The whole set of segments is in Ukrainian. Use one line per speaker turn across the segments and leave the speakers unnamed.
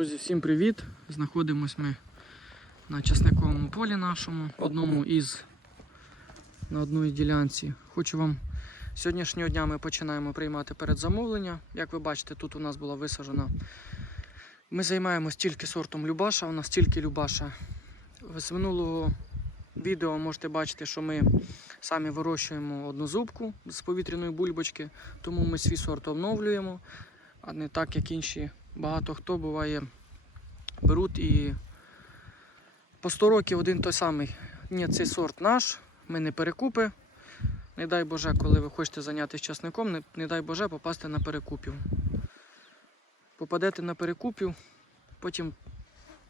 Друзі, всім привіт! Знаходимось ми на часниковому полі нашому, одному із на одній ділянці. Хочу вам сьогоднішнього дня ми починаємо приймати передзамовлення. Як ви бачите, тут у нас була висаджена. Ми займаємось тільки сортом Любаша. У нас тільки Любаша. З минулого відео можете бачити, що ми самі вирощуємо одну зубку з повітряної бульбочки, тому ми свій сорт обновлюємо, а не так, як інші багато хто буває беруть і по 100 років один той самий. Ні, цей сорт наш, ми не перекупи. Не дай Боже, коли ви хочете зайнятися часником, не, не дай Боже попасти на перекупів. Попадете на перекупів, потім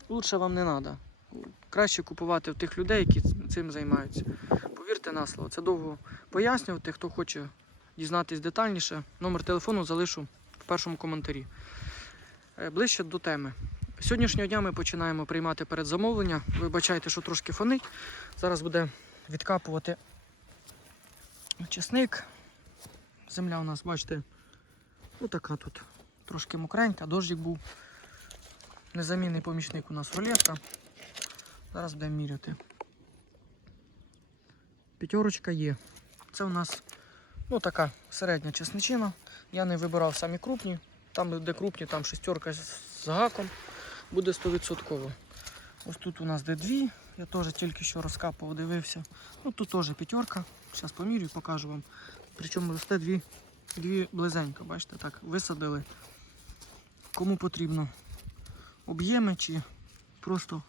лучше вам не треба. Краще купувати в тих людей, які цим займаються. Повірте на слово, це довго пояснювати. Хто хоче дізнатись детальніше, номер телефону залишу в першому коментарі. Е, Ближче до теми. Сьогоднішнього дня ми починаємо приймати передзамовлення. Вибачайте, що трошки фонить. Зараз буде відкапувати чесник. Земля у нас, бачите, отака тут. Трошки мокренька, дощик був. Незамінний помічник у нас рулетка. Зараз будемо міряти. П'ятерочка є. Це у нас ну, така середня чесничина. Я не вибирав самі крупні. Там, де крупні, там шестерка з гаком буде 100%. Ось тут у нас де дві. Я теж тільки що розкапував, дивився. Ну тут теж п'ятерка. Зараз помірю і покажу вам. Причому росте дві, дві близенько, бачите, так, висадили. Кому потрібно об'єми чи просто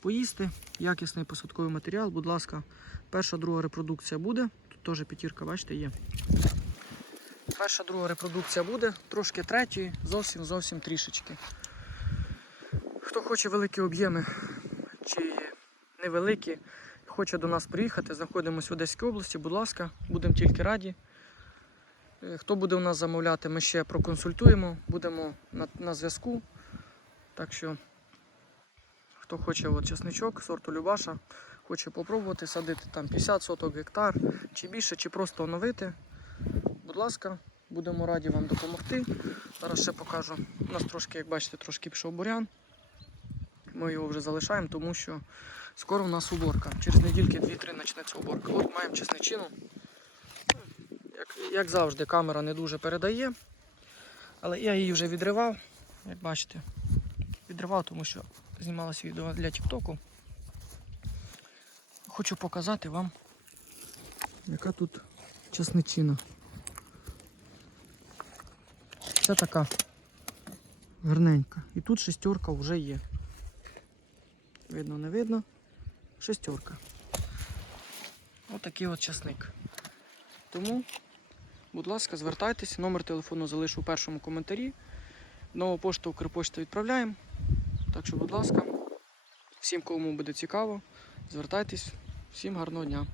поїсти. Якісний посадковий матеріал, будь ласка, перша, друга репродукція буде. Тут теж п'ятірка, бачите, є. Перша, друга репродукція буде, трошки третьої, зовсім зовсім трішечки. Хто хоче великі об'єми чи невеликі, хоче до нас приїхати, знаходимося в Одеській області, будь ласка, будемо тільки раді. Е, Хто буде у нас замовляти, ми ще проконсультуємо, будемо на, на зв'язку. Так що, хто хоче от чесничок, сорту Любаша, хоче попробувати садити там 50 соток гектар, чи більше, чи просто оновити. Будь ласка, будемо раді вам допомогти. Зараз ще покажу. У нас трошки, як бачите, трошки пішов бурян. Ми його вже залишаємо, тому що скоро у нас уборка. Через недільки 2-3 почнеться уборка. От маємо чесничину. Як, як завжди, камера не дуже передає. Але я її вже відривав, як бачите. Відривав, тому що знімалось відео для Тіктоку. Хочу показати вам, яка тут чесничина. Це така гарненька. І тут шестерка вже є. Видно, не видно. Шестерка. Отакий от часник. Тому, будь ласка, звертайтеся, номер телефону залишу у першому коментарі. Нову пошту Укрпошта відправляємо. Так що, будь ласка, всім, кому буде цікаво, звертайтесь. Всім гарного дня.